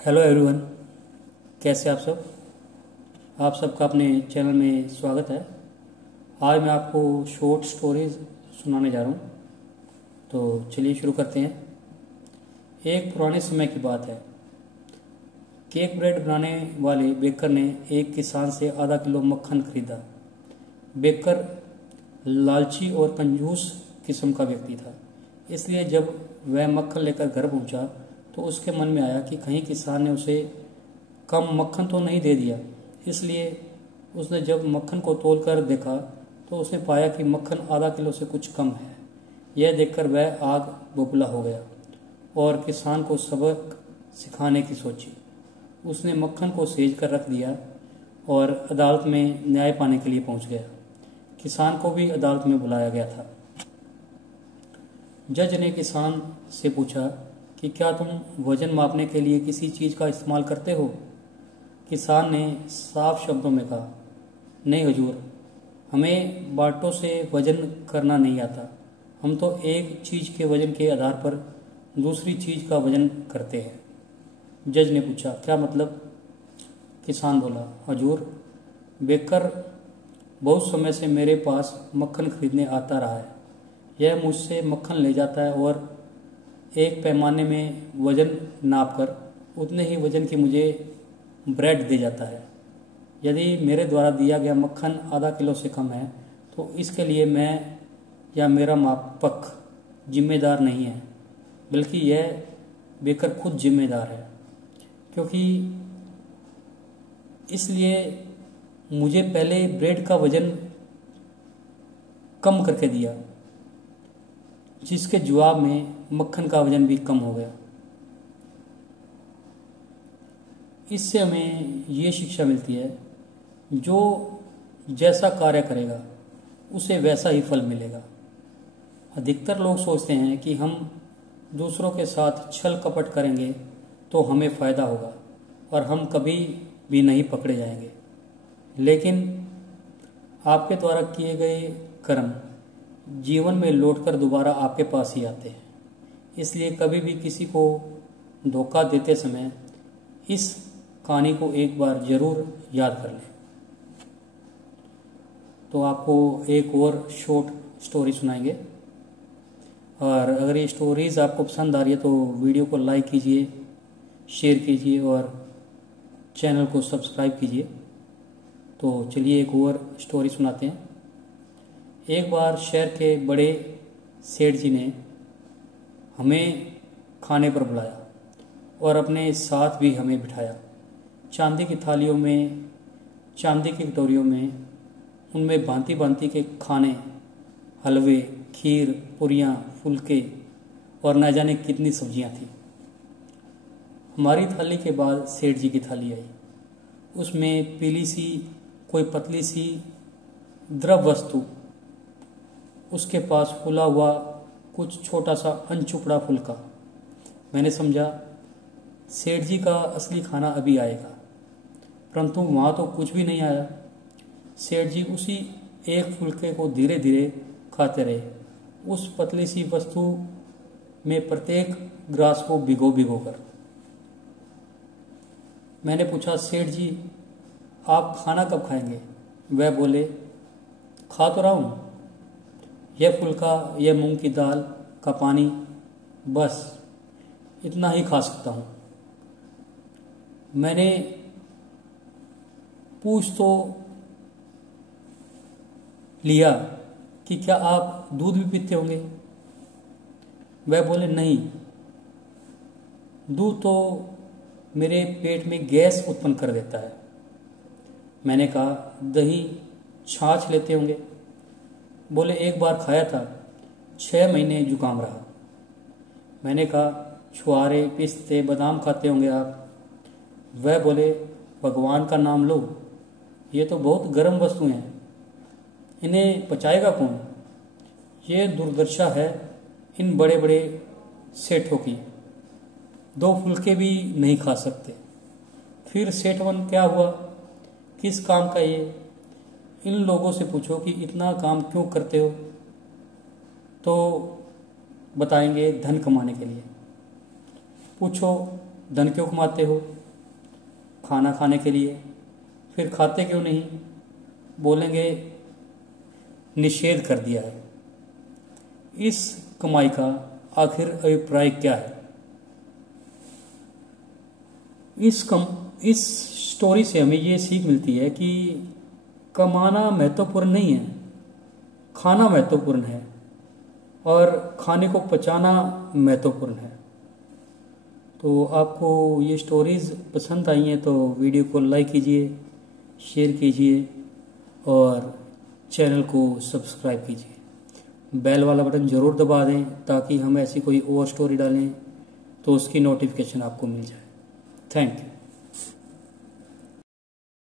Hello everyone, कैसे आप सब। आप सबका अपने चैनल में स्वागत है। आज मैं आपको शॉर्ट स्टोरीज सुनाने जा रहा हूँ। तो चलिए शुरू करते हैं। एक पुराने समय की बात है। केक ब्रेड बनाने वाले बेकर ने एक किसान से आधा किलो मक्खन खरीदा। बेकर लालची और कंजूस किस्म का व्यक्ति था, इसलिए जब वह मक्खन लेकर घर पहुंचा तो उसके मन में आया कि कहीं किसान ने उसे कम मक्खन तो नहीं दे दिया। इसलिए उसने जब मक्खन को तोलकर देखा तो उसने पाया कि मक्खन आधा किलो से कुछ कम है। यह देखकर वह आग बबूला हो गया और किसान को सबक सिखाने की सोची। उसने मक्खन को सेज कर रख दिया और अदालत में न्याय पाने के लिए पहुंच गया। किसान को भी अदालत में बुलाया गया था। जज ने किसान से पूछा कि क्या तुम वजन मापने के लिए किसी चीज़ का इस्तेमाल करते हो। किसान ने साफ शब्दों में कहा, नहीं हुजूर, हमें बाटों से वजन करना नहीं आता। हम तो एक चीज़ के वजन के आधार पर दूसरी चीज़ का वजन करते हैं। जज ने पूछा, क्या मतलब। किसान बोला, हुजूर, बेकर बहुत समय से मेरे पास मक्खन खरीदने आता रहा है। यह मुझसे मक्खन ले जाता है और एक पैमाने में वजन नापकर उतने ही वजन की मुझे ब्रेड दे जाता है। यदि मेरे द्वारा दिया गया मक्खन आधा किलो से कम है तो इसके लिए मैं या मेरा मापक जिम्मेदार नहीं है, बल्कि यह बेकर खुद जिम्मेदार है, क्योंकि इसलिए मुझे पहले ब्रेड का वजन कम करके दिया, जिसके जवाब में मक्खन का वजन भी कम हो गया। इससे हमें ये शिक्षा मिलती है, जो जैसा कार्य करेगा उसे वैसा ही फल मिलेगा। अधिकतर लोग सोचते हैं कि हम दूसरों के साथ छल कपट करेंगे तो हमें फ़ायदा होगा और हम कभी भी नहीं पकड़े जाएंगे, लेकिन आपके द्वारा किए गए कर्म जीवन में लौटकर दोबारा आपके पास ही आते हैं। इसलिए कभी भी किसी को धोखा देते समय इस कहानी को एक बार जरूर याद कर लें। तो आपको एक और शॉर्ट स्टोरी सुनाएंगे, और अगर ये स्टोरीज़ आपको पसंद आ रही है तो वीडियो को लाइक कीजिए, शेयर कीजिए और चैनल को सब्सक्राइब कीजिए। तो चलिए एक और स्टोरी सुनाते हैं। एक बार शहर के बड़े सेठ जी ने हमें खाने पर बुलाया और अपने साथ भी हमें बिठाया। चांदी की थालियों में, चांदी की कटोरियों में, उनमें भांति भांति के खाने, हलवे, खीर, पूरियाँ, फुलके और न जाने कितनी सब्जियां थी। हमारी थाली के बाद सेठ जी की थाली आई। उसमें पीली सी कोई पतली सी द्रव वस्तु, उसके पास फूला हुआ कुछ छोटा सा अनचुपड़ा फुलका। मैंने समझा सेठ जी का असली खाना अभी आएगा, परंतु वहाँ तो कुछ भी नहीं आया। सेठ जी उसी एक फुलके को धीरे धीरे खाते रहे, उस पतली सी वस्तु में प्रत्येक ग्रास को भिगो भिगो कर। मैंने पूछा, सेठ जी आप खाना कब खाएंगे। वह बोले, खा तो रहा हूँ, यह फुल्का, यह मूंग की दाल का पानी, बस इतना ही खा सकता हूँ। मैंने पूछ तो लिया कि क्या आप दूध भी पीते होंगे। वह बोले, नहीं, दूध तो मेरे पेट में गैस उत्पन्न कर देता है। मैंने कहा, दही, छाछ लेते होंगे। बोले, एक बार खाया था, 6 महीने जुकाम रहा। मैंने कहा, छुआरे, पिस्ते, बादाम खाते होंगे आप। वह बोले, भगवान का नाम लो, ये तो बहुत गर्म वस्तुएं हैं, इन्हें पचाएगा कौन। ये दुर्दशा है इन बड़े बड़े सेठों की, 2 फुलके भी नहीं खा सकते। फिर सेठवन क्या हुआ, किस काम का ये। इन लोगों से पूछो कि इतना काम क्यों करते हो, तो बताएंगे धन कमाने के लिए। पूछो धन क्यों कमाते हो? खाना खाने के लिए। फिर खाते क्यों नहीं? बोलेंगे निषेध कर दिया है। इस कमाई का आखिर अभिप्राय क्या है? इस स्टोरी से हमें ये सीख मिलती है कि कमाना महत्वपूर्ण नहीं है, खाना महत्वपूर्ण है और खाने को पचाना महत्वपूर्ण है। तो आपको ये स्टोरीज़ पसंद आई हैं तो वीडियो को लाइक कीजिए, शेयर कीजिए और चैनल को सब्सक्राइब कीजिए। बेल वाला बटन ज़रूर दबा दें ताकि हम ऐसी कोई और स्टोरी डालें तो उसकी नोटिफिकेशन आपको मिल जाए। Thank you.